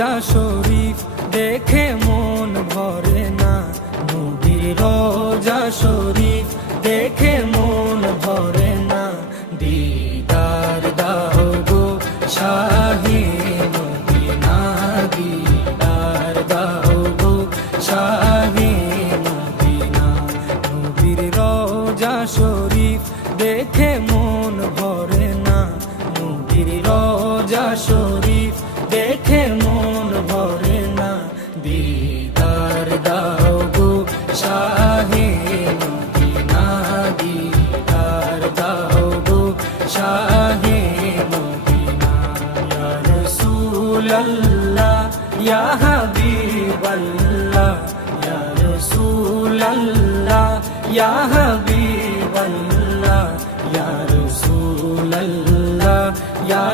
রোজা শরীফ দেখে মন ভরে না, নবীর রোজা শরীফ দেখে মন ভরে না। দিদার দাও গো শাহে মদিনা, দিদার দাও গো শাহে মদিনা। নবীর রোজা শরীফ দেখে মন ভরে না, নবীর রোজা শরীফ দেখে মন ভরে না। দিদার দাও গো শাহে মদিনা, দিদার দাও গো শাহে মদিনা। ইয়া রাসূলাল্লাহ ইয়া হাবিবাল্লাহ, ইয়া রাসূলাল্লাহ ইয়া হাবিবাল্লাহ, ইয়া রাসূলাল্লাহ ইয়া